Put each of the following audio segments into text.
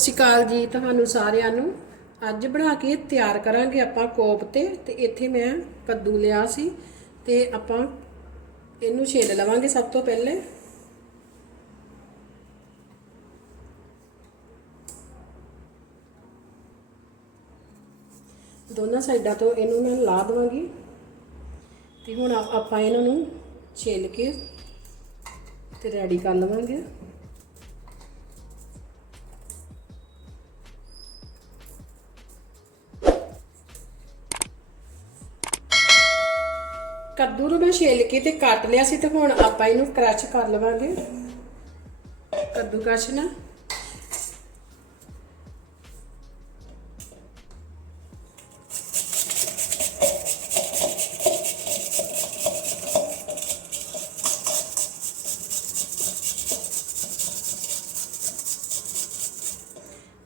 ਸਤਿ ਸ਼੍ਰੀ ਅਕਾਲ ਜੀ ਤੁਹਾਨੂੰ ਸਾਰਿਆਂ ਨੂੰ। ਅੱਜ ਬਣਾ ਕੇ ਤਿਆਰ ਕਰਾਂਗੇ ਆਪਾਂ ਕੋਫਤੇ ਤੇ ਇੱਥੇ ਮੈਂ ਕੱਦੂ ਲਿਆ ਸੀ, ਤੇ ਆਪਾਂ ਇਹਨੂੰ ਛੇਲ ਲਵਾਂਗੇ ਸਭ ਤੋਂ ਪਹਿਲੇ। ਦੋਨਾਂ ਸਾਈਡਾਂ ਤੋਂ ਇਹਨੂੰ ਮੈਂ ਲਾ ਦਵਾਂਗੀ। ਤੇ ਹੁਣ ਆਪਾਂ ਇਹਨਾਂ ਨੂੰ ਛੇਲ ਕੇ ਤੇ ਰੈਡੀ ਕਰ ਲਵਾਂਗੇ। ਕੱਦੂ ਨੂੰ ਮੈਂ ਛੇਲ ਕੇ ਤੇ ਕੱਟ ਲਿਆ ਸੀ ਤੇ ਹੁਣ ਆਪਾਂ ਇਹਨੂੰ ਕ੍ਰਸ਼ ਕਰ ਲਵਾਂਗੇ। ਕੱਦੂ ਕਸ਼ ਨਾ।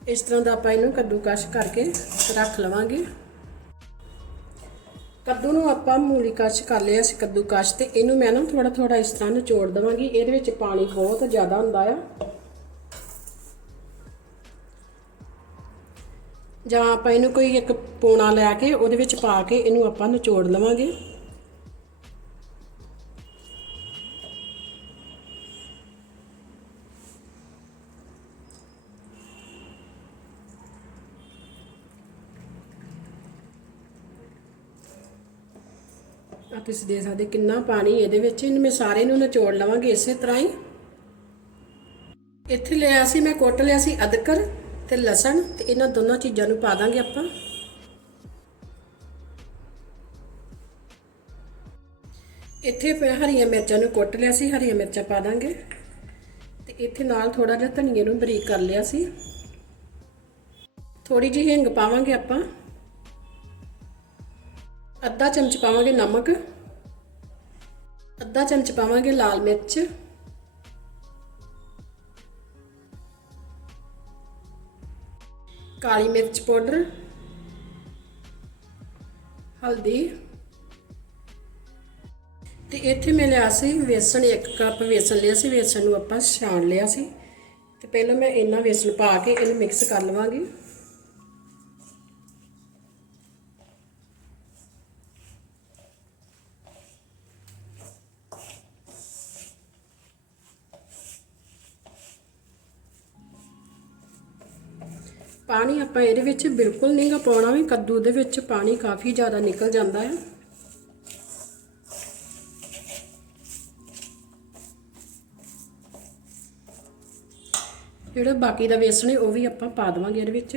ਇਸ ਤਰ੍ਹਾਂ ਦਾ ਆਪਾਂ ਇਹਨੂੰ ਕੱਦੂ ਕਸ਼ ਕਰਕੇ ਰੱਖ ਲਵਾਂਗੇ। ਕੱਦੂ ਨੂੰ ਆਪਾਂ ਮੂਲੀ ਕਸ਼ ਕਰ ਲਿਆ ਸੀ ਕੱਦੂ ਕਸ਼ ਤੇ ਇਹਨੂੰ ਮੈਂ ਨਾ ਥੋੜਾ ਥੋੜਾ ਇਸ ਤਰ੍ਹਾਂ ਨਿਚੋੜ ਦਵਾਂਗੀ। ਇਹਦੇ ਵਿੱਚ ਪਾਣੀ ਬਹੁਤ ਜ਼ਿਆਦਾ ਹੁੰਦਾ ਆ। ਜਾਂ ਆਪਾਂ ਇਹਨੂੰ ਕੋਈ ਇੱਕ ਪੋਣਾ ਲੈ ਕੇ ਉਹਦੇ ਵਿੱਚ ਪਾ ਕੇ ਇਹਨੂੰ ਆਪਾਂ ਨਿਚੋੜ ਲਵਾਂਗੇ। ਆ ਤੁਸੀਂ ਦੇਖ ਸਕਦੇ, ਕਿੰਨਾ ਪਾਣੀ ਇਹਦੇ ਵਿੱਚ, ਇਹਨੂੰ ਮੈਂ ਸਾਰੇ ਨੂੰ ਨਿਚੋੜ ਲਵਾਂਗੀ ਇਸੇ ਤਰ੍ਹਾਂ ਹੀ। ਇੱਥੇ ਲਿਆ ਸੀ, ਮੈਂ ਕੁੱਟ ਲਿਆ ਸੀ ਅਦਰਕ ਤੇ ਲਸਣ ਤੇ ਇਹਨਾਂ ਦੋਨਾਂ ਚੀਜ਼ਾਂ ਨੂੰ ਪਾ ਦਾਂਗੇ ਆਪਾਂ। ਇੱਥੇ ਮੈਂ ਹਰੀਆਂ ਮਿਰਚਾਂ ਨੂੰ ਕੁੱਟ ਲਿਆ ਸੀ, ਹਰੀਆਂ ਮਿਰਚਾਂ ਪਾ ਦਾਂਗੇ। ਤੇ ਇੱਥੇ ਨਾਲ ਥੋੜਾ ਜਿਹਾ ਧਨੀਏ ਨੂੰ ਬਰੀਕ ਕਰ ਲਿਆ ਸੀ। ਥੋੜੀ ਜਿਹੀ ਹਿੰਗ ਪਾਵਾਂਗੇ ਆਪਾਂ। ਅੱਧਾ ਚਮਚ ਪਾਵਾਂਗੇ ਨਮਕ। ਅੱਧਾ ਚਮਚ ਪਾਵਾਂਗੇ ਲਾਲ ਮਿਰਚ। ਕਾਲੀ ਮਿਰਚ ਪਾਊਡਰ। ਹਲਦੀ। ਤੇ ਇੱਥੇ ਮੈਂ ਲਿਆ ਸੀ ਵੇਸਣ 1 ਕੱਪ ਵੇਸਣ ਲਿਆ ਸੀ, ਵੇਸਣ ਨੂੰ ਆਪਾਂ ਛਾਣ ਲਿਆ ਸੀ। ਤੇ ਪਹਿਲਾਂ ਮੈਂ ਇਹਨਾਂ ਵੇਸਣ ਪਾ ਕੇ ਇਹਨੂੰ ਮਿਕਸ ਕਰ ਲਵਾਂਗੀ। ਪਾਣੀ ਆਪਾਂ ਇਹਦੇ ਵਿੱਚ ਬਿਲਕੁਲ ਨਹੀਂਗਾ ਪਾਉਣਾ ਵੀ, ਕੱਦੂ ਦੇ ਵਿੱਚ ਪਾਣੀ ਕਾਫੀ ਜ਼ਿਆਦਾ ਨਿਕਲ ਜਾਂਦਾ ਹੈ ਜਿਹੜਾ ਬਾਕੀ ਦਾ ਵੇਸਣ ਹੈ, ਉਹ ਵੀ ਆਪਾਂ ਪਾ ਦੇਵਾਂਗੇ ਇਹਦੇ ਵਿੱਚ।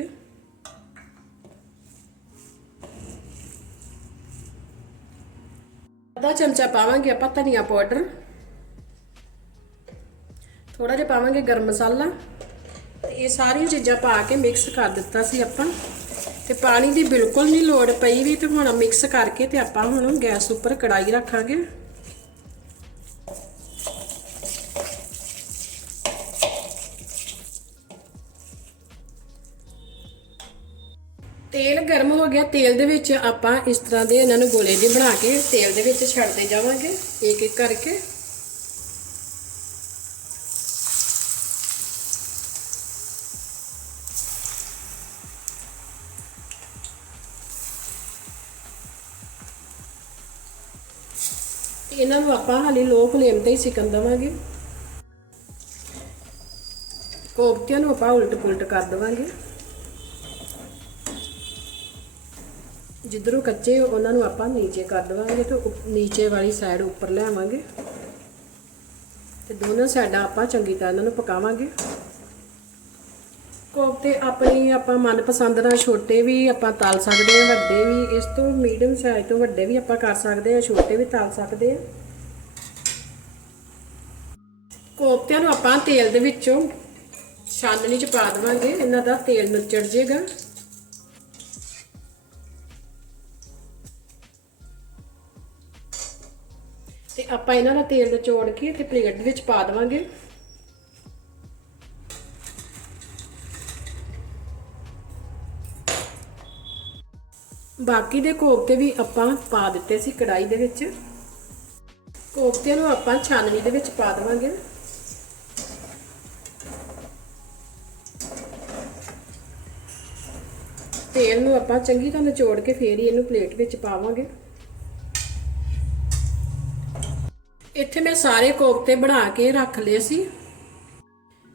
ਅੱਧਾ ਚਮਚਾ ਪਾਵਾਂਗੇ ਆਪਾਂ ਧਨੀਆ ਪਾਊਡਰ। ਥੋੜਾ ਜਿਹਾ ਪਾਵਾਂਗੇ ਗਰਮ ਮਸਾਲਾ। ਇਹ ਸਾਰੀਆਂ ਚੀਜ਼ਾਂ ਪਾ ਕੇ ਮਿਕਸ ਕਰ ਦਿੱਤਾ ਸੀ ਆਪਾਂ। ਤੇ ਪਾਣੀ ਦੀ ਬਿਲਕੁਲ ਨਹੀਂ ਲੋੜ ਪਈ ਵੀ ਤੇ ਹੁਣ ਮਿਕਸ ਕਰਕੇ ਤੇ ਆਪਾਂ ਹੁਣ ਗੈਸ ਉੱਪਰ ਕੜਾਈ ਰੱਖਾਂਗੇ। ਤੇਲ ਗਰਮ ਹੋ ਗਿਆ। ਤੇਲ ਦੇ ਵਿੱਚ ਆਪਾਂ ਇਸ ਤਰ੍ਹਾਂ ਦੇ ਇਹਨਾਂ ਨੂੰ ਗੋਲੇ ਜਿਹੇ ਬਣਾ ਕੇ ਤੇਲ ਦੇ ਵਿੱਚ ਛੱਡਦੇ ਜਾਵਾਂਗੇ। ਇੱਕ ਇੱਕ ਕਰਕੇ। ਇਹਨਾਂ ਨੂੰ ਆਪਾਂ ਹਾਲੇ ਲੋ ਫਲੇਮ ਤੇ ਹੀ ਸਿਕਣ ਦਵਾਂਗੇ। ਕੋਫਤਿਆਂ ਨੂੰ ਆਪਾਂ ਉਲਟ ਪੁਲਟ ਕਰ ਦਵਾਂਗੇ। ਜਿੱਧਰੋਂ ਕੱਚੇ ਉਹਨਾਂ ਨੂੰ ਆਪਾਂ ਨੀਚੇ ਕਰ ਦਵਾਂਗੇ ਤੇ ਉਪ- ਨੀਚੇ ਵਾਲੀ ਸਾਈਡ ਉੱਪਰ ਲਿਆਵਾਂਗੇ। ਤੇ ਦੋਨੋਂ ਸਾਈਡਾਂ ਆਪਾਂ ਚੰਗੀ ਤਰ੍ਹਾਂ ਇਹਨਾਂ ਨੂੰ ਪਕਾਵਾਂਗੇ। ਕੋਫਤੇ ਆਪਣੀ ਆਪਾਂ ਮਨਪਸੰਦ ਨਾਲ ਛੋਟੇ ਵੀ ਆਪਾਂ ਤਲ ਸਕਦੇ ਹਾਂ, ਵੱਡੇ ਵੀ, ਇਸ ਤੋਂ ਮੀਡੀਅਮ ਸਾਈਜ਼ ਤੋਂ ਵੱਡੇ ਵੀ ਆਪਾਂ ਕਰ ਸਕਦੇ ਹਾਂ, ਛੋਟੇ ਵੀ ਤਲ ਸਕਦੇ ਹਾਂ। ਕੋਫਤਿਆਂ ਨੂੰ ਆਪਾਂ ਤੇਲ ਦੇ ਵਿੱਚੋਂ ਛਾਨਣੀ ਚ ਪਾ ਦੇਵਾਂਗੇ, ਇਹਨਾਂ ਦਾ ਤੇਲ ਨੁੱਚੜ ਜੇਗਾ। ਤੇ ਆਪਾਂ ਇਹਨਾਂ ਦਾ ਤੇਲ ਨਿਚੋੜ ਕੇ ਤੇ ਪਲੇਟ ਦੇ ਵਿੱਚ ਪਾ ਦੇਵਾਂਗੇ। ਬਾਕੀ ਦੇ ਕੋਫਤੇ ਵੀ ਆਪਾਂ ਪਾ ਦਿੱਤੇ ਸੀ ਕੜਾਈ ਦੇ ਵਿੱਚ। ਕੋਫਤਿਆਂ ਨੂੰ ਆਪਾਂ ਛਾਨਣੀ ਦੇ ਵਿੱਚ ਪਾ ਦੇਵਾਂਗੇ। ਤੇਲ ਨੂੰ ਆਪਾਂ ਚੰਗੀ ਤਰ੍ਹਾਂ ਨਿਚੋੜ ਕੇ ਫੇਰ ਹੀ ਇਹਨੂੰ ਪਲੇਟ ਵਿੱਚ ਪਾਵਾਂਗੇ। ਇੱਥੇ ਮੈਂ ਸਾਰੇ ਕੋਫਤੇ ਬਣਾ ਕੇ ਰੱਖ ਲਏ ਸੀ।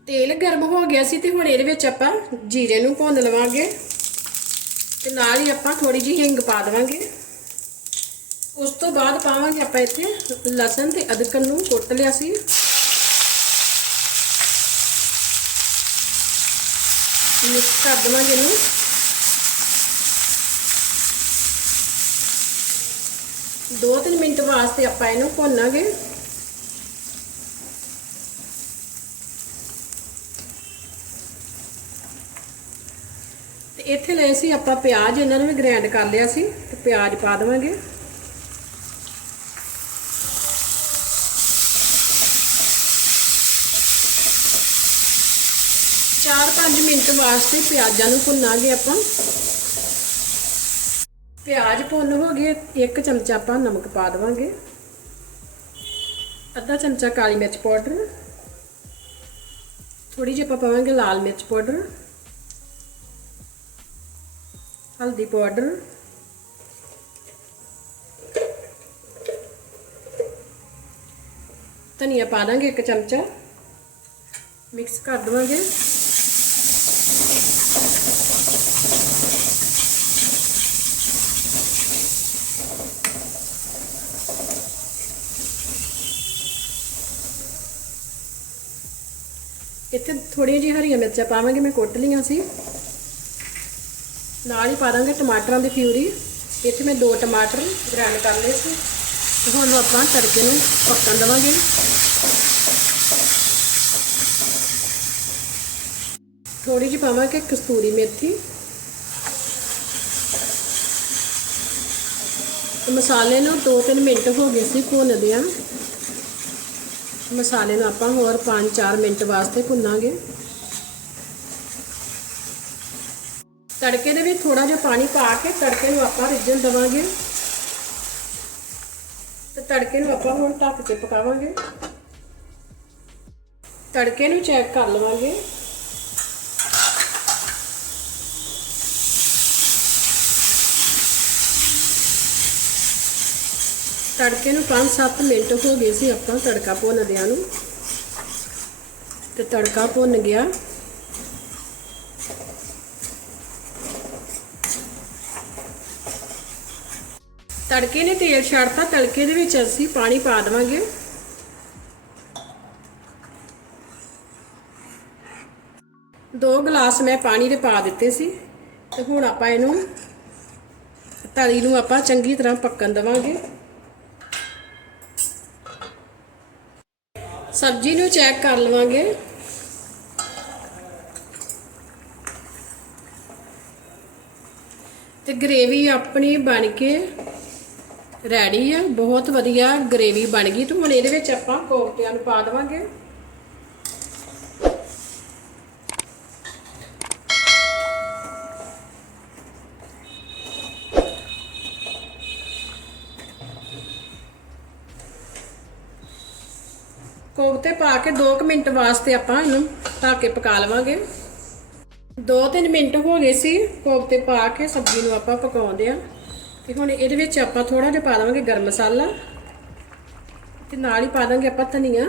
ਤੇਲ ਗਰਮ ਹੋ ਗਿਆ ਸੀ ਤੇ ਹੁਣ ਇਹਦੇ ਵਿੱਚ ਆਪਾਂ ਜੀਰੇ ਨੂੰ ਭੁੰਨ ਲਵਾਂਗੇ। ਤੇ ਨਾਲ ਹੀ ਆਪਾਂ ਥੋੜੀ ਜਿਹੀ ਹਿੰਗ ਪਾ ਦੇਵਾਂਗੇ। ਉਸ ਤੋਂ ਬਾਅਦ ਪਾਵਾਂਗੇ ਆਪਾਂ ਇੱਥੇ ਲਸਣ ਤੇ ਅਦਰਕ ਨੂੰ ਕੁੱਟ ਲਿਆ ਸੀ। ਮਿਕਸ ਕਰ ਦੇਵਾਂਗੇ ਇਹਨੂੰ। ਦੋ ਤਿੰਨ ਮਿੰਟ ਵਾਸਤੇ ਆਪਾਂ ਇਹਨੂੰ ਭੁੰਨਾਂਗੇ। ਤੇ ਇੱਥੇ ਲਏ ਸੀ ਆਪਾਂ ਪਿਆਜ਼, ਇਹਨਾਂ ਨੂੰ ਵੀ ਗ੍ਰਾਈਂਡ ਕਰ ਲਿਆ ਸੀ ਤੇ ਪਿਆਜ਼ ਪਾ ਦੇਵਾਂਗੇ। ਚਾਰ ਪੰਜ ਮਿੰਟ ਵਾਸਤੇ ਪਿਆਜ਼ਾਂ ਨੂੰ ਭੁੰਨਾਂਗੇ ਆਪਾਂ। ਪਿਆਜ਼ ਭੁੰਨ ਹੋ ਗਏ, ਇੱਕ ਚਮਚਾ ਆਪਾਂ ਨਮਕ ਪਾ ਦੇਵਾਂਗੇ। ਅੱਧਾ ਚਮਚਾ ਕਾਲੀ ਮਿਰਚ ਪਾਊਡਰ। ਥੋੜੀ ਜਿਹੀ ਆਪਾਂ ਪਾਵਾਂਗੇ ਲਾਲ ਮਿਰਚ ਪਾਊਡਰ। ਹਲਦੀ ਪਾਊਡਰ। ਧਨੀਆ ਪਾ ਦਾਂਗੇ ਇੱਕ ਚਮਚਾ। ਮਿਕਸ ਕਰ ਦਵਾਂਗੇ। ਇੱਥੇ ਥੋੜੀਆਂ ਜਿਹੀ ਹਰੀਆਂ ਮਿਰਚਾਂ ਪਾਵਾਂਗੇ, ਮੈਂ ਕੁੱਟ ਲਈਆਂ ਸੀ। ਨਾਲ ਹੀ ਪਾ ਦਾਂਗੇ ਟਮਾਟਰਾਂ ਦੀ ਪਿਊਰੀ। ਇੱਥੇ ਮੈਂ ਦੋ ਟਮਾਟਰ ਗ੍ਰਾਈਂਡ ਕਰ ਲਏ ਸੀ। ਤੇ ਹੁਣ ਆਪਾਂ ਤੜਕੇ ਨੂੰ ਪੱਕਣ ਦੇਵਾਂਗੇ। ਥੋੜੀ ਜਿਹੀ ਪਾਵਾਂਗੇ ਕਸਤੂਰੀ ਮੇਥੀ। ਮਸਾਲੇ ਨੂੰ 2-3 ਮਿੰਟ ਹੋ ਗਏ ਸੀ ਭੁੰਨਦੇ ਆ। ਮਸਾਲੇ ਨੂੰ ਆਪਾਂ ਹੋਰ 5-4 ਮਿੰਟ ਵਾਸਤੇ ਭੁੰਨਾਂਗੇ। ਤੜਕੇ ਦੇ ਵਿੱਚ ਥੋੜਾ ਜਿਹਾ ਪਾਣੀ ਪਾ ਕੇ ਤੜਕੇ ਨੂੰ ਆਪਾਂ ਰਿੱਝਣ ਦਵਾਂਗੇ। ਤੇ ਤੜਕੇ ਨੂੰ ਆਪਾਂ ਹੁਣ ਢੱਕ ਕੇ ਪਕਾਵਾਂਗੇ। ਤੜਕੇ ਨੂੰ ਚੈੱਕ ਕਰ ਲਵਾਂਗੇ। ਤੜਕੇ ਨੂੰ 5-7 ਮਿੰਟ ਹੋ ਗਏ ਸੀ ਆਪਾਂ ਤੜਕਾ ਭੁੰਨਦਿਆਂ ਨੂੰ। ਤੇ ਤੜਕਾ ਭੁੰਨ ਗਿਆ। ਤੜਕੇ ਨੇ ਤੇਲ ਛੱਡਤਾ, ਤੜਕੇ ਦੇ ਵਿੱਚ ਅਸੀਂ ਪਾਣੀ ਪਾ ਦੇਵਾਂਗੇ। ਦੋ ਗਲਾਸ ਮੈਂ ਪਾਣੀ ਦੇ ਪਾ ਦਿੱਤੇ ਸੀ, ਤੇ ਹੁਣ ਆਪਾਂ ਇਹਨੂੰ ਤਲੀ ਨੂੰ ਆਪਾਂ ਚੰਗੀ ਤਰ੍ਹਾਂ ਪੱਕਣ ਦੇਵਾਂਗੇ। ਸਬਜ਼ੀ ਨੂੰ ਚੈੱਕ ਕਰ ਲਵਾਂਗੇ। ਤੇ ਗ੍ਰੇਵੀ ਆਪਣੀ ਬਣ ਕੇ ਰੈਡੀ ਆ, ਬਹੁਤ ਵਧੀਆ ਗ੍ਰੇਵੀ ਬਣ ਗਈ। ਤੇ ਹੁਣ ਇਹਦੇ ਵਿੱਚ ਆਪਾਂ ਕੋਫਤਿਆਂ ਨੂੰ ਪਾ ਦੇਵਾਂਗੇ। ਕੋਫਤੇ ਪਾ ਕੇ 2 ਮਿੰਟ ਵਾਸਤੇ ਆਪਾਂ ਇਹਨੂੰ ਢੱਕ ਕੇ ਪਕਾ ਲਵਾਂਗੇ। 2-3 ਮਿੰਟ ਹੋ ਗਏ ਸੀ, ਕੋਫਤੇ ਪਾ ਕੇ ਸਬਜ਼ੀ ਨੂੰ ਆਪਾਂ ਪਕਾਉਂਦੇ ਆ। ਤੇ ਹੁਣ ਇਹਦੇ ਵਿੱਚ ਆਪਾਂ ਥੋੜਾ ਜਿਹਾ ਪਾ ਦੇਵਾਂਗੇ ਗਰਮ ਮਸਾਲਾ ਤੇ ਨਾਲ ਹੀ ਪਾ ਦਾਂਗੇ ਆਪਾਂ ਧਨੀਆ।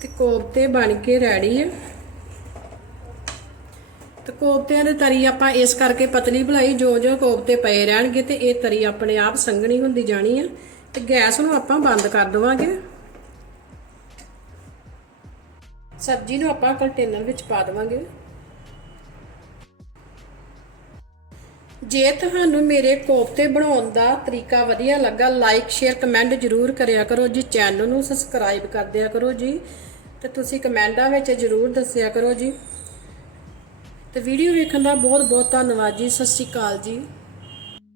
ਤੇ ਕੋਫਤੇ ਬਣ ਕੇ ਰੈਡੀ ਹੈ ਤੇ ਕੋਫਤਿਆਂ ਦੀ ਤਰੀ ਆਪਾਂ ਇਸ ਕਰਕੇ ਪਤਲੀ ਬਣਾਈ ਜੋ ਜੋ ਕੋਫਤੇ ਪਏ ਰਹਿਣਗੇ ਤੇ ਇਹ ਤਰੀ ਆਪਣੇ ਆਪ ਸੰਘਣੀ ਹੁੰਦੀ ਜਾਣੀ ਆ। ਤੇ ਗੈਸ ਨੂੰ ਆਪਾਂ ਬੰਦ ਕਰ ਦੇਵਾਂਗੇ। ਸਬਜ਼ੀ ਨੂੰ ਆਪਾਂ ਕੰਟੇਨਰ ਵਿੱਚ ਪਾ ਦੇਵਾਂਗੇ। ਜੇ ਤੁਹਾਨੂੰ ਮੇਰੇ ਕੋਫਤੇ ਬਣਾਉਣ ਦਾ ਤਰੀਕਾ ਵਧੀਆ ਲੱਗਾ ਲਾਈਕ ਸ਼ੇਅਰ ਕਮੈਂਟ ਜ਼ਰੂਰ ਕਰਿਆ ਕਰੋ ਜੀ। ਚੈਨਲ ਨੂੰ ਸਬਸਕ੍ਰਾਈਬ ਕਰ ਦਿਆ ਕਰੋ ਜੀ। ਤੇ ਤੁਸੀਂ ਕਮੈਂਟਾਂ ਵਿੱਚ ਜ਼ਰੂਰ ਦੱਸਿਆ ਕਰੋ ਜੀ। ਤੇ ਵੀਡੀਓ ਵੇਖਣ ਦਾ ਬਹੁਤ ਬਹੁਤ ਧੰਨਵਾਦ ਜੀ। ਸਤਿ ਸ਼੍ਰੀ ਅਕਾਲ ਜੀ।